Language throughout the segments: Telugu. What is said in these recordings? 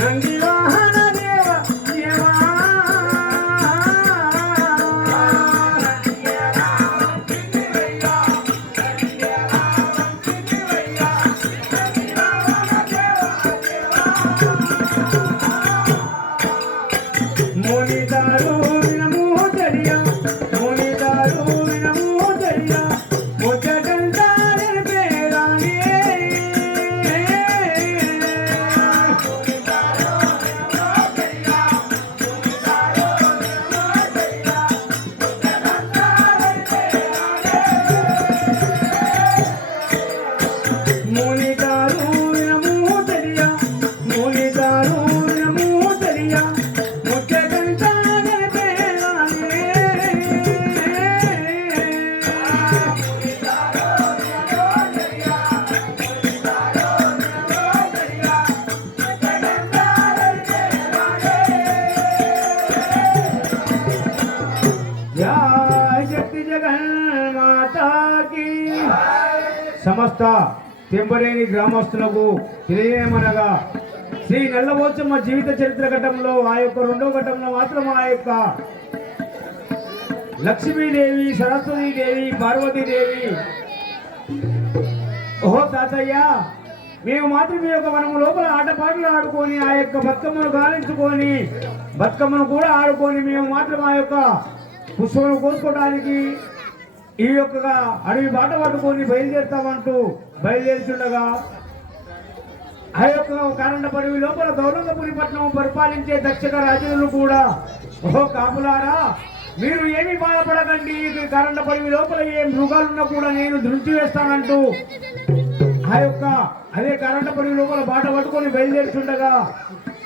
నంది వాహన దేవ దేవా మోనిదారు వినము తెలియ మోనిదారు వినము తెలియ ముచ్చటంతారి పేరాని మోనిదారు వినము తెలియ మోనిదారు వినము తెలియ శక్తి జగన్మాతాకి సమస్త తెంబరేని గ్రామస్తులకు తెలియమనగా శ్రీ నల్లబోచమ్మ జీవిత చరిత్ర ఘట్టంలో ఆ యొక్క రెండవ ఘట్టంలో మాత్రం ఆ యొక్క లక్ష్మీదేవి సరస్వతీదేవి పార్వతీదేవి ఓహో తాతయ్య మేము మాత్రం ఈ యొక్క మనము లోపల ఆటపాటలు ఆడుకొని ఆ యొక్క బతుకమ్మను గాలించుకొని బతుకమ్మను కూడా ఆడుకొని మేము మాత్రం ఆ యొక్క పుష్పమును కోసుకోవడానికి ఈ యొక్క అడవి బాట పట్టుకొని బయలుదేరుతామంటూ బయలుదేరుతుండగా ఆ యొక్క కారణపడివి లోపల గౌరంగపురి పట్టణం పరిపాలించే దక్షక రాజులు కూడా ఓహో కాపులారా మీరు ఏమి బాధపడకండి కారణపడివి లోపల ఏ మృగాలున్నా కూడా నేను దృష్టి వేస్తానంటూ ఆ యొక్క అదే కారణపడివి లోపల బాట పట్టుకొని బయలుదేరుతుండగా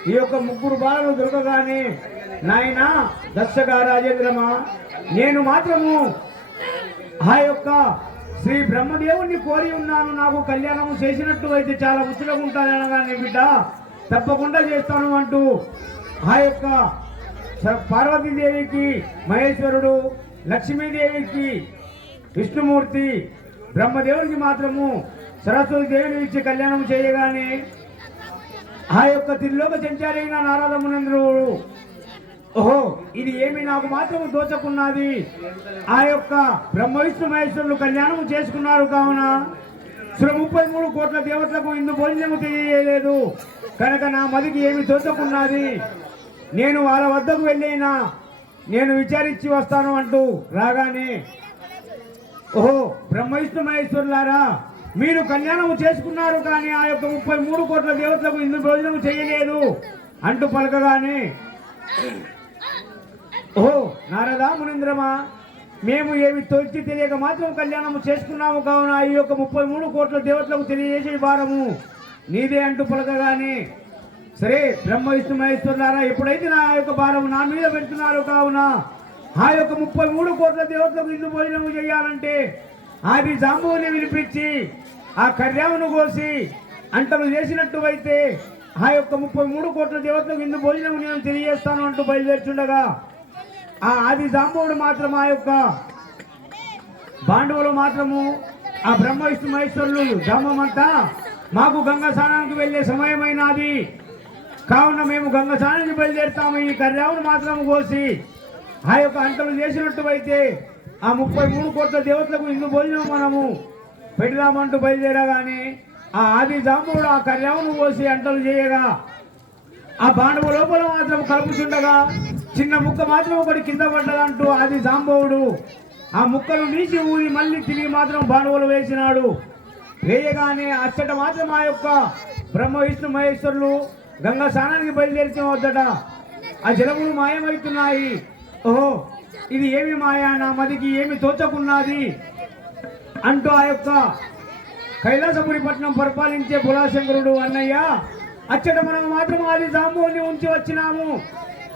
ఈ యొక్క ముగ్గురు బాలలు దొరకగానే నాయన దక్షక రాజేంద్రమా నేను మాత్రము ఆ యొక్క శ్రీ బ్రహ్మదేవుణ్ణి కోరి ఉన్నాను నాకు కళ్యాణం చేసినట్టు అయితే చాలా ముచ్చటగా ఉంటానగానే బిడ్డ తప్పకుండా చేస్తాను అంటూ ఆ యొక్క పార్వతీదేవికి మహేశ్వరుడు లక్ష్మీదేవికి విష్ణుమూర్తి బ్రహ్మదేవునికి మాత్రము సరస్వతి దేవిని ఇచ్చి కళ్యాణం చేయగానే ఆ యొక్క త్రిలోక సంచారి అయిన నారద మునీంద్రుడు ఓహో ఇది ఏమి నాకు మాత్రం దోచకున్నది ఆ యొక్క బ్రహ్మ విష్ణు మహేశ్వరులు కళ్యాణం చేసుకున్నారు కావున 33 కోట్ల దేవతలకు ఇందు భోజనము తెలియలేదు కనుక నా మదికి ఏమి దోచకున్నది నేను వాళ్ళ వద్దకు వెళ్ళినా నేను విచారించి వస్తాను అంటూ రాగానే ఓహో బ్రహ్మ విష్ణు మహేశ్వరులారా మీరు కళ్యాణం చేసుకున్నారు కానీ ఆ యొక్క 33 కోట్ల దేవతలకు ఇందు భోజనం చేయలేదు అంటూ పలకగానే ఓహో నారదా మునీంద్రమా మేము ఏమి తొలిచి తెలియక మాత్రం కళ్యాణం చేసుకున్నాము కావున ఈ యొక్క 33 కోట్ల దేవతలకు తెలియజేసే భారము నీదే అంటూ పలకగానే సరే బ్రహ్మ విష్ణు మహేశ్వరులారా ఎప్పుడైతే నా యొక్క భారం నా మీద పెడుతున్నారు కావున ఆ యొక్క 33 కోట్ల దేవతలకు ఇందు భోజనం చేయాలంటే ఆది జాంబువుని వినిపించి ఆ కర్యామును కోసి అంటలు చేసినట్టు అయితే ఆ యొక్క 33 కోట్ల దేవతలకు ఇందు భోజనం నేను తెలియజేస్తాను అంటూ బయలుదేరుచుండగా ఆ ఆది జాంబవుడు మాత్రం ఆ యొక్క పాండవులు మాత్రము ఆ బ్రహ్మ విష్ణు మహేశ్వరులు జాంబమంతా మాకు గంగా స్నానానికి వెళ్ళే సమయమైనది కావున మేము గంగా స్నానానికి బయలుదేరుతాము ఈ కర్యామును మాత్రం కోసి ఆ యొక్క అంటలు చేసినట్టు అయితే ఆ 33 కోట్ల దేవతలకు ఇందు భోజనం మనము పెడదామంటూ బయలుదేరగానే ఆ ఆది జాంబవుడు ఆ కర్యామును కోసి అంటలు చేయగా ఆ పాండవ లోపల మాత్రం కలుపుచుండగా చిన్న ముక్క మాత్రం ఒకటి కింద పడ్డదంటూ ఆది జాంబవుడు ఆ ముక్కలు నీచి ఊరి మళ్ళీ తిరిగి మాత్రం పాండవులు వేసినాడు వేయగానే అచ్చట మాత్రం ఆ యొక్క బ్రహ్మ విష్ణు మహేశ్వరులు గంగా స్నానానికి బయలుదేరితే వద్దట ఆ జలములు మాయమవుతున్నాయి ఓహో ఇది ఏమి మాయా నా మదికి ఏమి తోచకున్నది అంటూ ఆ యొక్క కైలాసపురి పట్టణం పరిపాలించే బులాశంకరుడు అన్నయ్య అచ్చట మనం మాత్రం ఆది జాంబవుని ఉంచి వచ్చినాము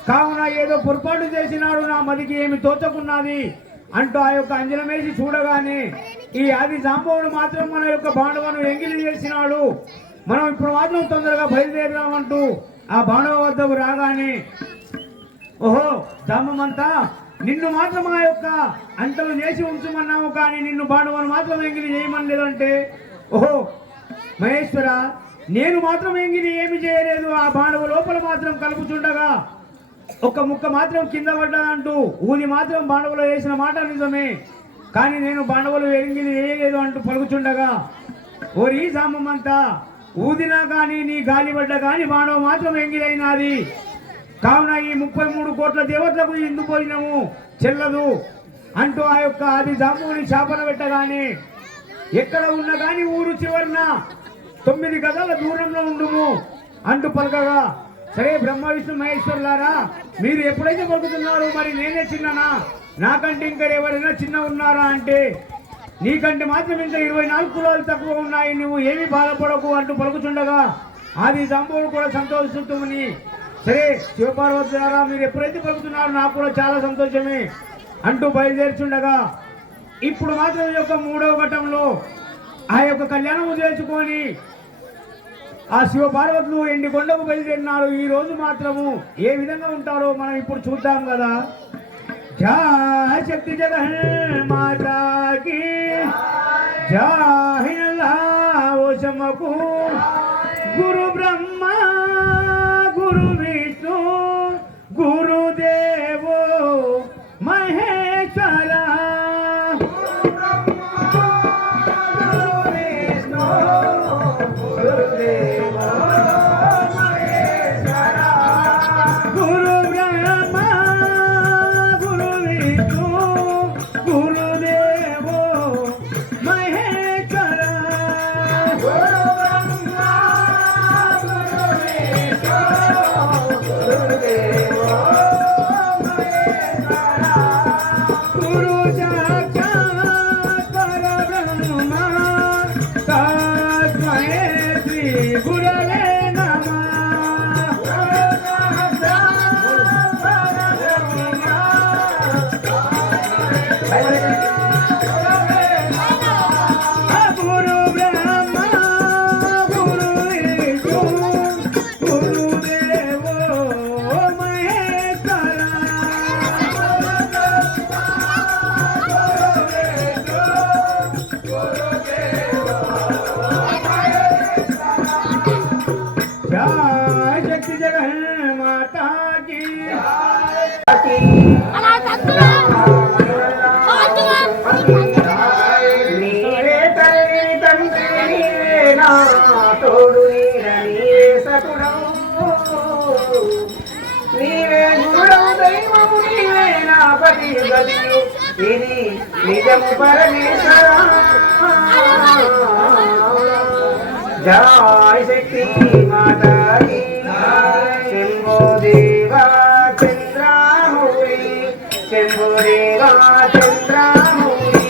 కావున ఏదో పొరపాటు చేసినాడు నా మదికి ఏమి తోచకున్నది అంటూ ఆ యొక్క అంజనమేసి చూడగానే ఈ ఆది జాంబవుడు మాత్రం మన యొక్క బాణవను ఎంగిలి చేసినాడు మనం ఇప్పుడు మాత్రం తొందరగా బయలుదేరామంటూ ఆ బాణవ వద్దకు రాగానే ఓహో జాంబమంతా నిన్ను మాత్రం ఆ యొక్క అంటలు చేసి ఉంచమన్నాము కానీ నిన్ను బాణవను మాత్రం ఎంగిలి చేయమని లేదంటే ఓహో మహేశ్వర నేను మాత్రం ఎంగిలి ఏమి చేయలేదు. ఆ బాణవ లోపల మాత్రం కలుపుచుండగా ఒక్క ముక్క మాత్రం కింద పడ్డదంటూ ఊది మాత్రం బాణవలో వేసిన మాట నిజమే. కానీ నేను బాణవలు ఎంగిలి వేయలేదు అంటూ పలుకుచుండగా ఓరి సామంతా ఊదినా కానీ నీ గాలి పడ్డ కానీ బాణవ మాత్రం ఎంగిలైనది. కావున ఈ 33 కోట్ల దేవతలకు ఇందు భోజనము చెల్లదు అంటూ ఆ యొక్క ఆది జాంబుని శాపన పెట్టగానే ఎక్కడ ఉన్నా కానీ ఊరు చివరన 9 గజాల దూరంలో ఉండుము అంటూ పలకగా సరే బ్రహ్మ విష్ణు మహేశ్వరులారా మీరు ఎప్పుడైతే పలుకుతున్నారు మరి నేనే చిన్ననా నాకంటే ఇంకా ఎవరైనా చిన్న ఉన్నారా అంటే నీకంటే మాత్రం ఇంకా 24 కులాలు తక్కువ ఉన్నాయి నువ్వు ఏమి బాధపడకు అంటూ పలుకుతుండగా ఆది జాంబుడు కూడా సంతోషిస్తుని సరే శివపార్వతులారా మీరు ఎప్పుడైతే పలుకుతున్నారో నాకు కూడా చాలా సంతోషమే అంటూ బయలుదేరుచుండగా ఇప్పుడు మాత్రం ఈ యొక్క 3వ ఘట్టంలో ఆ యొక్క కళ్యాణం చేసుకొని ఆ శివపార్వతులు ఎండి కొండకు బయలుదేరినారు. ఈ రోజు మాత్రము ఏ విధంగా ఉంటారో మనం ఇప్పుడు చూద్దాం కదా. జయ శక్తి జగన్ మాతాకి జయకు గురు బ్రహ్మ గురు విష్ణు గురుదేవో మహేశ్వర తోడు నీరే సకుడవు నీవే గురుడవు దైవము నీవే నా పతి గదియు ఇది నిజము పరమేశ్వర జయ శక్తి మాతాకి శంభో దేవా చంద్రామౌళి శంభో దేవా చంద్రామౌళి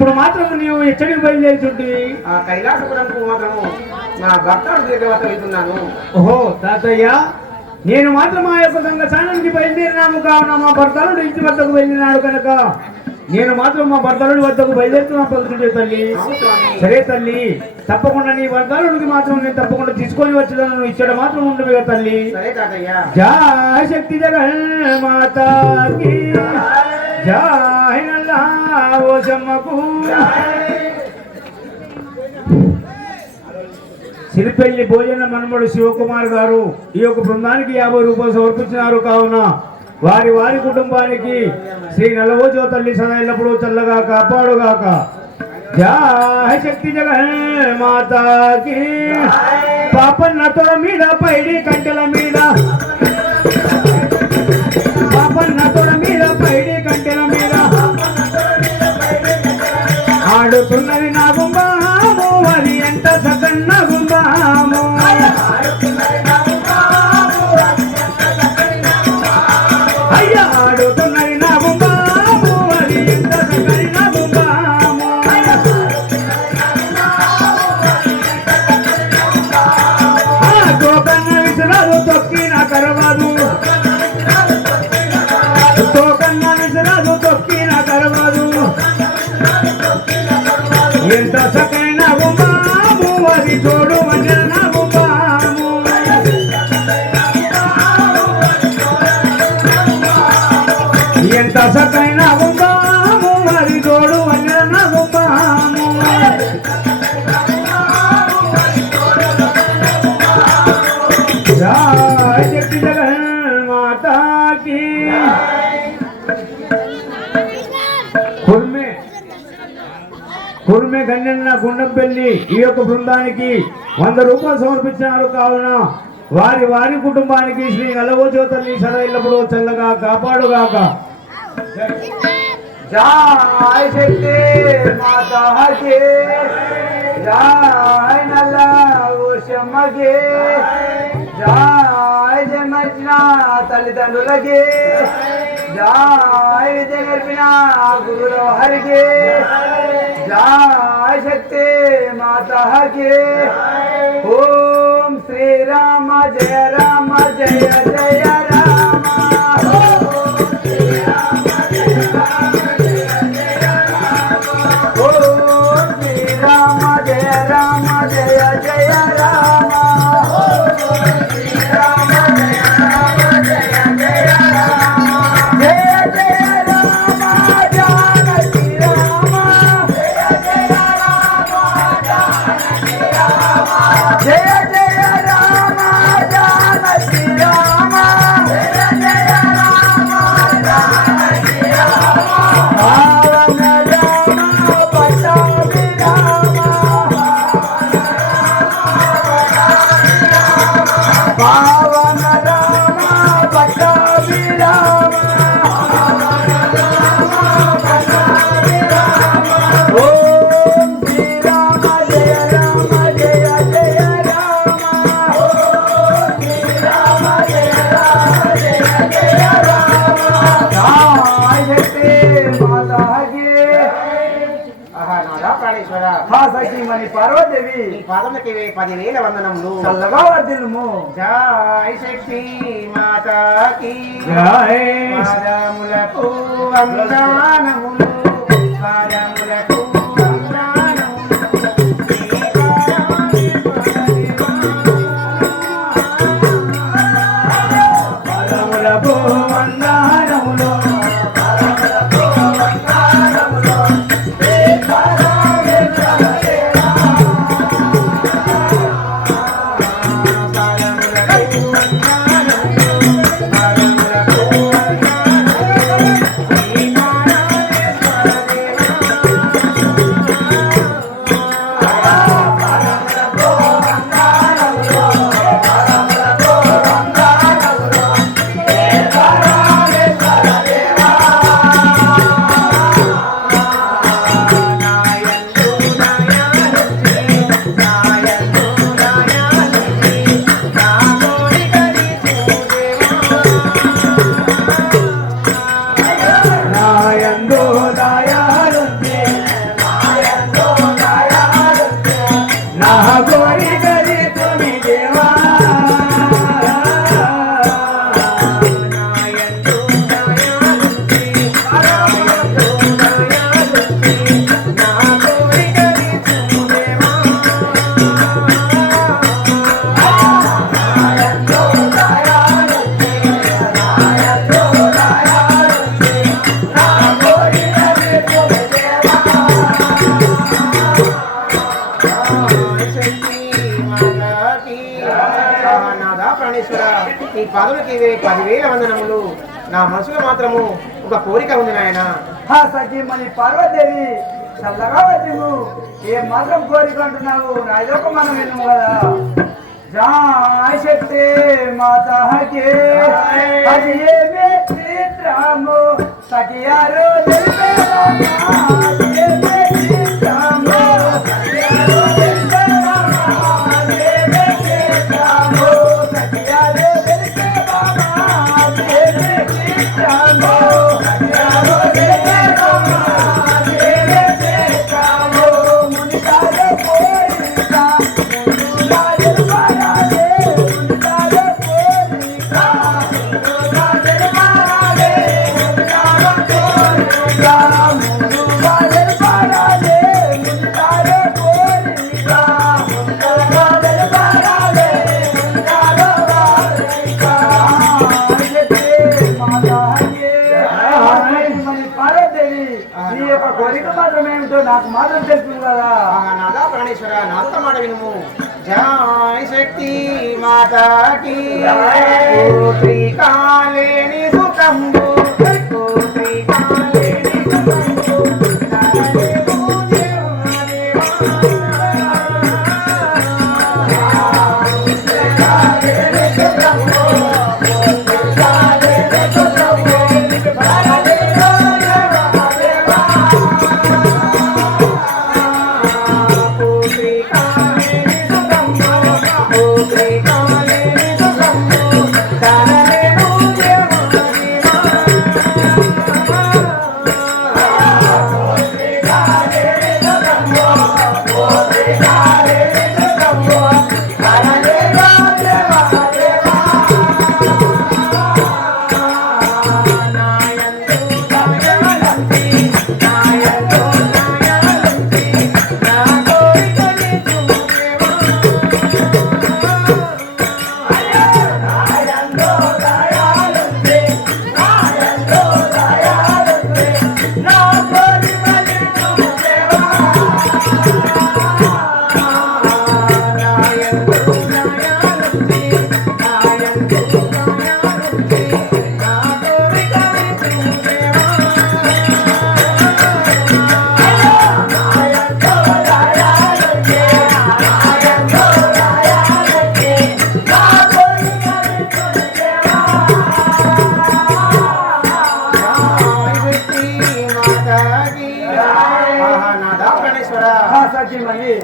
ఇప్పుడు మాత్రం నీవు ఎక్కడికి బయలుదేరుతుంటివి? ఆ కైలాసపురంకు మాత్రము నా భర్తడు దేవత వెళ్తున్నాను. ఓహో తాతయ్య, నేను మాత్రం మా యొక్క గంగ స్నానానికి బయలుదేరినాము కావున మా భర్తలుడు ఇంటి వద్దకు వెళ్ళినాడు కనుక నేను మాత్రం మా భర్తలుడి వద్దకు బయలుదేరుతున్నా పలుకుతుంటే తల్లి. సరే తల్లి, తప్పకుండా నీ భర్తలుడికి మాత్రం నేను తప్పకుండా తీసుకొని వచ్చేదాన్ని, నువ్వు ఇచ్చడం మాత్రం ఉండవు కదా తల్లి. సరే తాతయ్య. జయ శక్తి జగన్మాతాకి జయ నల్లా ఓషమ్మకు. సిరిపల్లి భోజన మనుమడు శివకుమార్ గారు ఈ యొక్క బృందానికి 50 రూపాయలు సమర్పించినారు కావున వారి వారి కుటుంబానికి శ్రీ నల్లవోజో తల్లి సదా ఎల్లప్పుడూ చల్లగా కాపాడుగాక. జయ శక్తి జగన్మాతాకి. పాపన్న తొడ మీద పైడి కంటెల మీద, పాపన్న తొడ మీద పైడి కంటెల మీద ఆడుతున్నది నా గుంబాము, అది ఎంత సకన్న గుంబాము. అయ్యా ఆడుతున్నది నా గుంబాము, అది ఎంత సకన్న గుంబాము. తోకన్న విసురాదు తొక్కిన కరవాదు, తోకన్న విసురాదు తొక్కిన కరవాదు. ఎంత సకైన గుంబాము, అది తోడు వంజన గుంబాము. ఎంత సకైన గుంబాము, అది తోడు వంజన గుంబాము. జయ శక్తి జగన్మాతాకి. కుర్మె గన్నెన్న గుండంపల్లి ఈ యొక్క బృందానికి 100 రూపాయలు సమర్పించినారు కావున వారి వారి కుటుంబానికి శ్రీ నల్లవోజో తల్లి సదా ఎల్లప్పుడూ చల్లగా కాపాడుగాక. జయ శక్తి మాతాకి జయ నల్ల ఓషమ్మకి జయ జన్మచ్చిన తల్లిదండ్రులకి జయ విద్య నేర్పిన గురువుల హరికి జయ శక్తి మాతాకి. ఓం శ్రీరామ జయ రామ జయ జయ రామ. ఓం శ్రీరామ జయ రామ జయ జయ రామ. పావన రామ పట్టాభి రామ. ఓం శ్రీరామ జయ రామ జయ జయ రామ. ఓం శ్రీరామ జయ రామ జయ జయ రామ. జయ శక్తి మాతాకి. నాదా ప్రాణేశ్వర సఖీమణి పార్వదేవి నీ పాదములకి 10,000 వందనములు. చల్లగా వర్ధిల్లుము. జయ శక్తి మాతాకి జయ. పాదములకు వందనములు, పాదములకు వందనములు. పాదములకు వందనములు. నాదా ప్రాణేశ్వర నీ పాదములకి 10,000 వందనములు. నా మనసులో మాత్రము ఒక కోరిక ఉంది నాయన. సఖీమణి పార్వదేవి చల్లగా వచ్చి ఏం మాత్రం కోరిక అంటున్నావు? నా ఇదొక మనం విన్నాము కదా. जय शक्ति माता के अजय में चित्रामो सखियारो दिल में रामा अजय में चित्रामो सखियारो दिल में रामा अजय में चित्रामो सखियारो दिल में रामा अजय में चित्रामो सखियारो दिल में रामा अजय में चित्रामो मुनिकारे कोरिका నాకు మాత్రం తెలుసు కదా. నాదా ప్రాణేశ్వర నాతో మాట వినుము. జయ శక్తి మాతాకి శ్రీకాళేని సుఖంబు శ్రీకాళేని సుఖంబు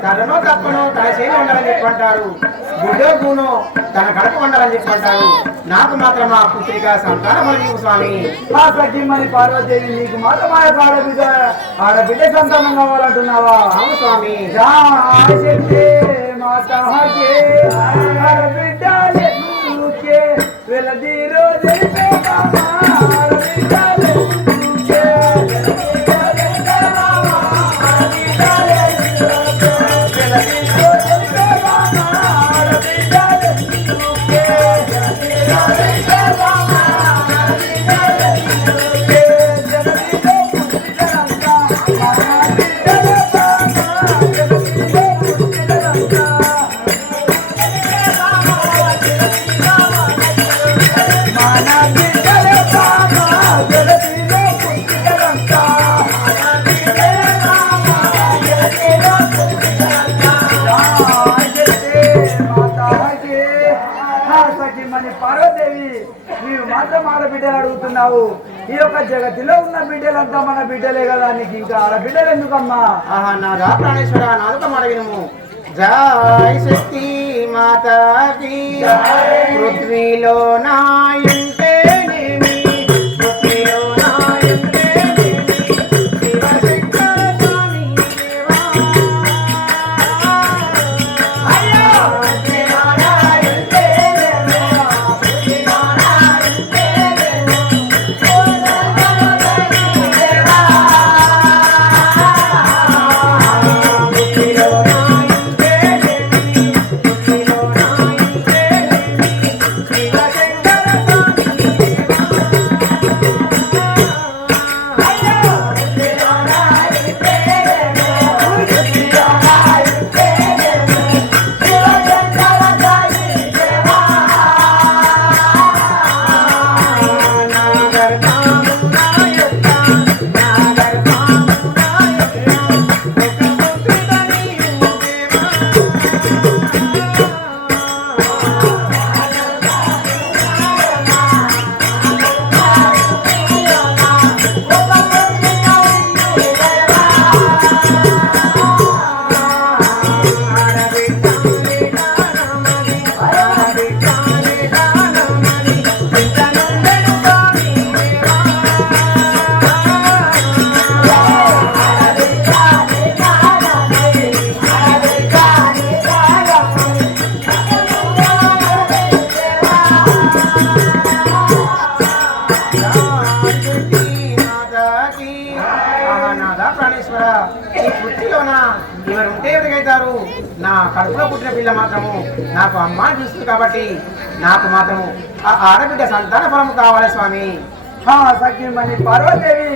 తననో తప్పనో తన చేతి ఉండాలని చెప్పంటారు. గుడ్డో గూనో తన కడప ఉండాలని చెప్పంటారు. నాకు మాత్రం మా పుత్రిక సంతానం నీకు స్వామి. సఖీమణి పార్వదేవి నీకు మాత్రం ఆడబిడ్డ సంతానం కావాలంటున్నావా? అవును స్వామి. వెలదీరో పార్వదేవి నీవు మాత్రం ఆడబిడ్డలు అడుగుతున్నావు. ఈ యొక్క జగతిలో ఉన్న బిడ్డలంతా మన బిడ్డలే కదా, నీకు ఇంకా ఆడబిడ్డలు ఎందుకమ్మా? నాదా ప్రాణేశ్వర నాలుక మాట వినుము. జయ శక్తి మాతాకి పృథ్వీలో నాయుంటే శంకర కడుపులో పుట్టిన పిల్ల మాత్రము నాకు అమ్మ అని పిలుస్తుంది కాబట్టి నాకు మాత్రము ఆ ఆడబిడ్డ సంతాన ఫలము కావాలి స్వామి. సఖీమణి పార్వదేవి,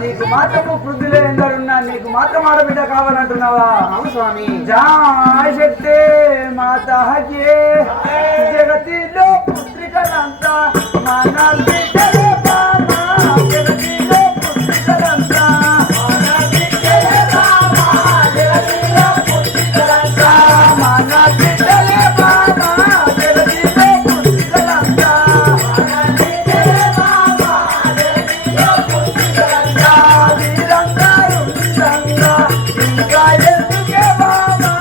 నీకు మాత్రము వృద్ధులే ఎందరున్నా నీకు మాత్రం ఆడబిడ్డ కావాలంటున్నావా? అవును స్వామి. జాయ్ శక్తే మాతాకే జగతిలో పుత్రికలంతా మన బిడ్డలే బామా, జగతిలో పుత్రికలంతా మన బిడ్డలే బామా, జగతిలో పుత్రికలంతా మన బిడ్డలే బామా, జగతిలో పుత్రికలంతా మన బిడ్డలే బామా, జగతిలో పుత్రికలంతా వీరందరూ ఉండంగా ఇంకా ఎందుకే బామా,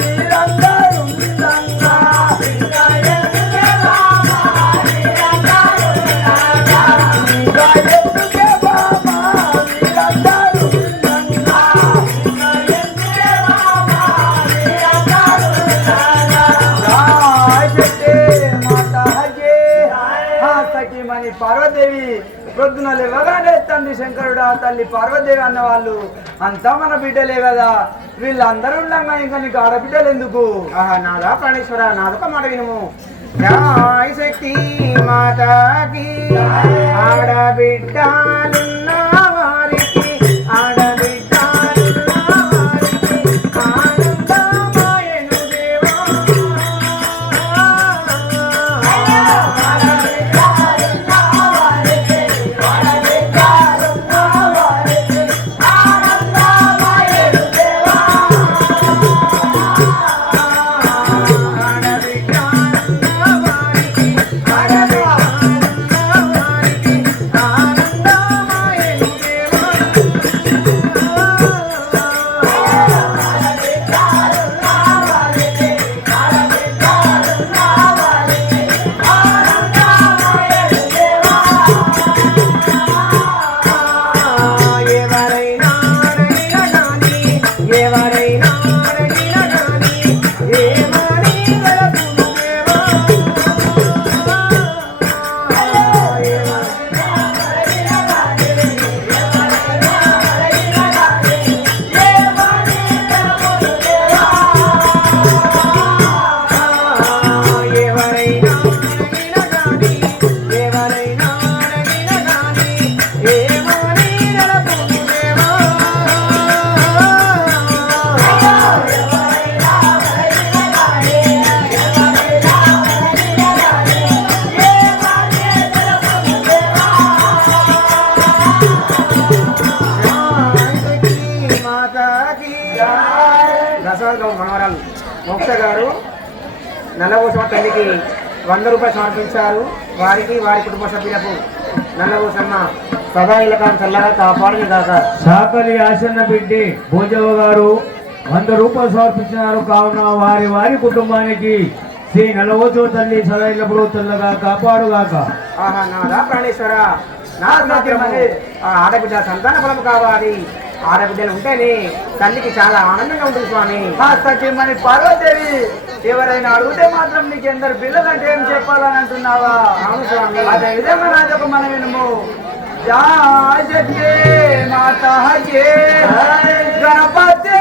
వీరందరూ ఉండంగా ఇంకా ఎందుకే బామా, వీరందరూ ఉండంగా ఇంకా ఎందుకే బామా, వీరందరూ ఉండంగా ఇంకా ఎందుకే బామా, వీరందరూ ఉండంగా. జాయ్ శక్తి మాతాకే. సఖీమణి పార్వదేవి, ప్రొద్దున లేవగానే తండ్రి శంకరుడు ఆ తల్లి పార్వదేవి అన్నవాళ్ళు అంతా మన బిడ్డలే కదా, వీళ్ళందరూ ఉండగా ఇంకా నీకు ఆడబిడ్డలు ఎందుకు? ఆహా నాదా ప్రాణేశ్వర, నాదొక మాట వినుము. జయ శక్తి మాతాకి ఆడబిడ్డలున్న వారికి ఆడబిడ్డలున్న వారికి ఆనందమాయను దేవా. ఆడబిడ్డలున్న వారికి ఆడబిడ్డలున్న వారికి ఆనందమాయను దేవా. మనవరాలు మోక్ష గారు నల్లగోసమ్మ తల్లికి 100 రూపాయలు సమర్పించారు. వారికి వారి కుటుంబ సభ్యులకు నల్లగోసమ్మ సదా ఇలకాం చల్లగా కాపాడుని కాక. సాకలి ఆసన్న బిడ్డి భోజవ గారు 100 రూపాయలు సమర్పించినారు. కావున వారి వారి కుటుంబానికి శ్రీ నల్లగోచో తల్లి సదా ఇల్లప్పుడు చల్లగా కాపాడుగాక. ఆహా నాదా ప్రాణేశ్వర, నా ఆడబిడ్డ సంతాన ఫలం కావాలి. ఆడబిడ్డలు ఉంటేనే తల్లికి చాలా ఆనందంగా ఉంటుంది స్వామి. సఖీమణి పార్వదేవి, ఎవరైనా అడిగితే మాత్రం నీకు ఎందరు పిల్లలంటే ఏం చెప్పాలని అంటున్నావా? అవును స్వామి. అదే విధంగా నాదొక మన వినుము. జాయ్ శక్తి మాతాకే గణపతి